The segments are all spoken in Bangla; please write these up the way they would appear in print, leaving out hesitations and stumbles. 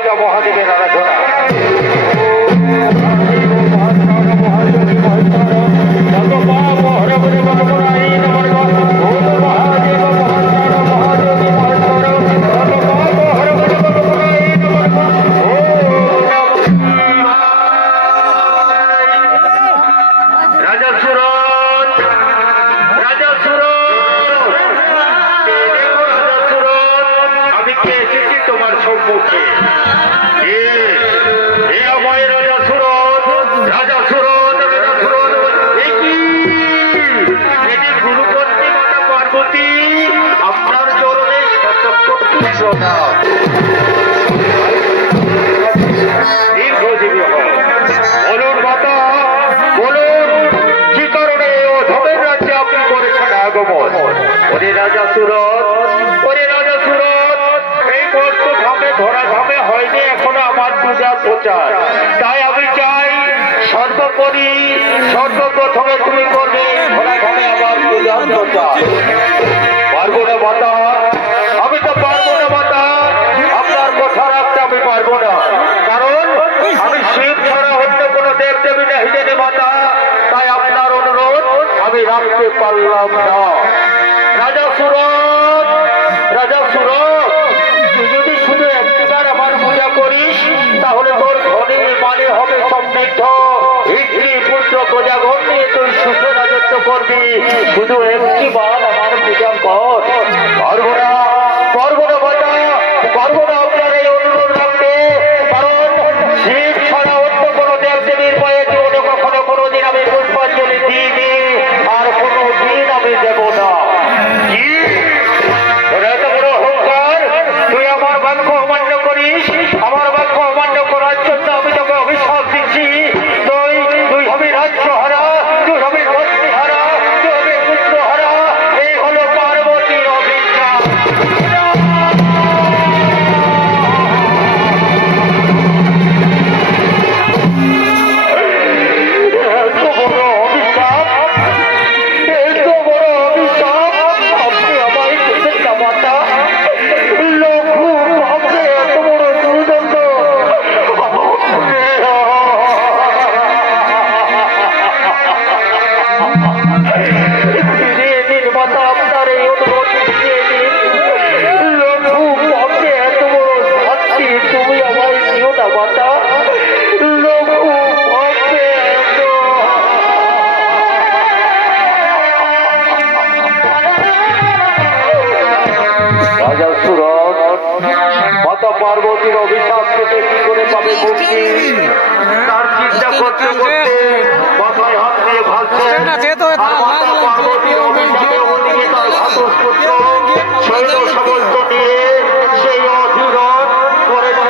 সর্বদা মহাদেবের আরাধনা। বলুন মাতা, বলুন কি কারণে অধমের রাজ্যে আপনি করেছেন আগমন? ওরে রাজা সুরত, ওরে রাজা সুরত, এই কষ্ট ধামে ধরা ধামে হয়নি এখনো আমার পূজা প্রচার। তাই আমি চাই সর্বোপরি সর্বপ্রথমে তুমি করবে ধরা ধামে আমার পূজা প্রচার। পারবো না মাতা, আমি তো পারবো না মাতা, আপনার কথা রাখতে আমি পারবো না, কারণ আমি শিব ছাড়া অন্য কোনো দেব দেবী নেই জানি মাতা। তাই আপনার অনুরোধ আমি রাখতে পারলাম না। রাজা সুরত, রাজা সুরত, তুই যদি শুধু একবার আমার পূজা করিস তাহলে তোর ধনী মানে হবে সমৃদ্ধ, স্ত্রী পুত্র প্রজাগণ নিয়ে তুই সুখে রাজত্ব করবি। শুধু একটিবার আমার পূজা কর। পারবো না, পারবো না মাতা, পারবো না আপনার এই অনুরোধ রাখতে, কারণ শিব ছাড়া অন্য কোনো দেব দেবীর পায়ে জীবনে কখনো কোনোদিন আমি পুষ্পাঞ্জলি দিইনি, আর কোনোদিন আমি দেব না। কি এত বড় অহংকার! তুই আমার বাক্য অমান্য করিস। আমার বাক্য অমান্য করার জন্য আমি তোকে অভিশাপ দিচ্ছি। তুই হবি রাজ্য হারা, তুই হবি পত্নী হারা, তুই হবি পুত্র হারা। এই হলো পার্বতীর অভিশাপ। পার্বতীর অভিশাপ থেকে কি করে পাবে মুক্তি, তার চিন্তা করতে করতে মাথায় হাত দিয়ে ভাবছেন। পার্বতীর অভিশাপে ওদিকে তার ঘাতক সৈন্য সামন্ত নিয়ে সেই অধীরণ করেছেন।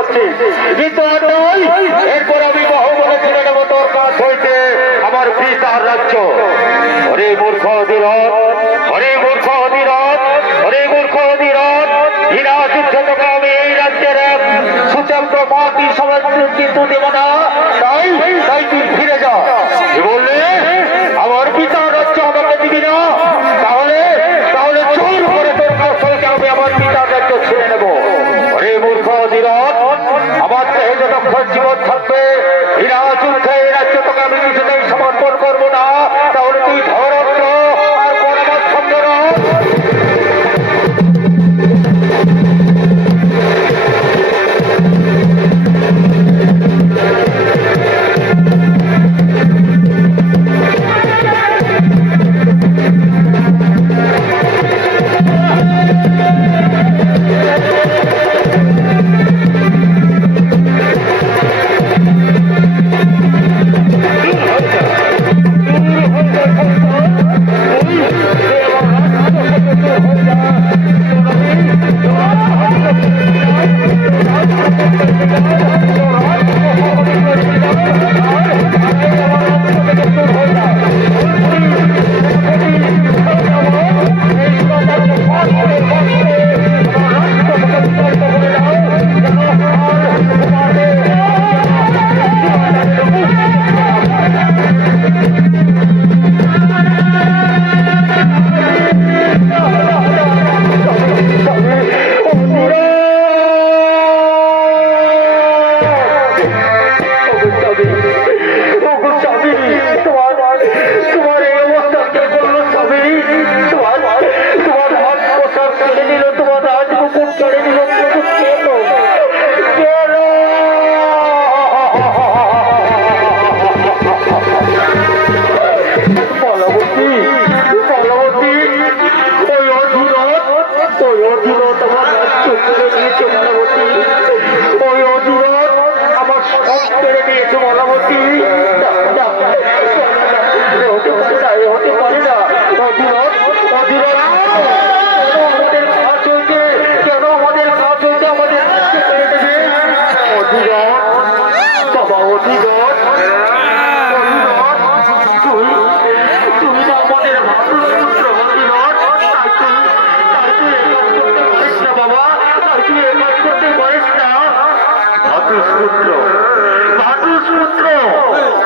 করছিস, কিন্তু আর নয়, এরপর আমি বাহুবলে ছেড়ে নেবো তোর কাছ হইতে আমার পিতার রাজ্য। হরে মূর্খ অধীরথ, হরে মূর্খ অধীরথ, হরে মূর্খ অধীরথ, হীরা যুদ্ধ তোকে আমি এই রাজ্যের এক সুচক্র মাটি সবাই কিন্তু দেব না। তাই তাই তুই ফিরে যা। কি বললে? আমার পিতার রাজ্য আমাকে দিবি না? তাহলে তাহলে জোর করে তোর কাছ থেকে আমি আমার পিতার রাজ্য ছেড়ে নেবো। হরে মূর্খ অধীরথ, আমার দেহে যতক্ষণ জীবন থাকবে হীরা যুদ্ধে এই রাজ্য তোকে আমি কিছুতেই সমর্পণ করবো না। তাহলে তুই ধরত্র আর পরমার সঙ্গে রহ।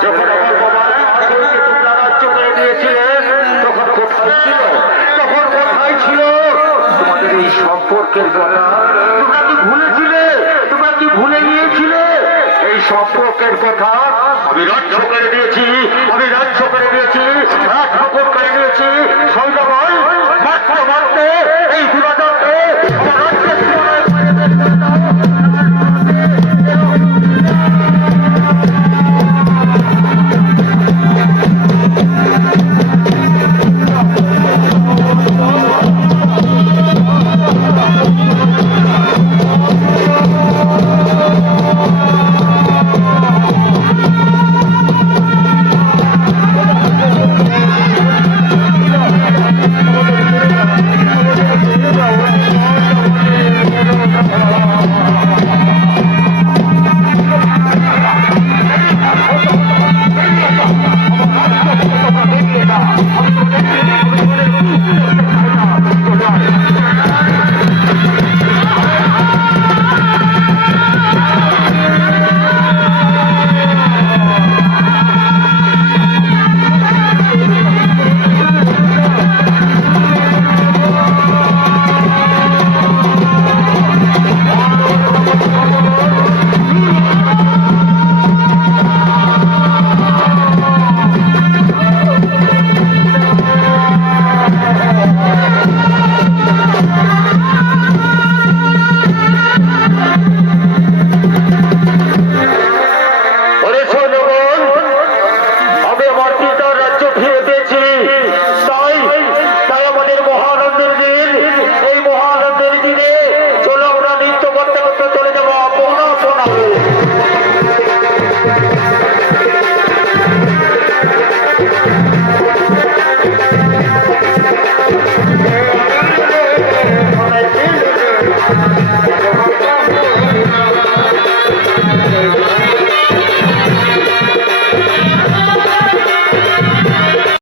যখন আমার বাবা রাজ্য পেয়ে দিয়েছিলেন তখন কোথায় ছিল? তখন কোথায় ছিল তোমাদের এই সম্পর্কের কথা?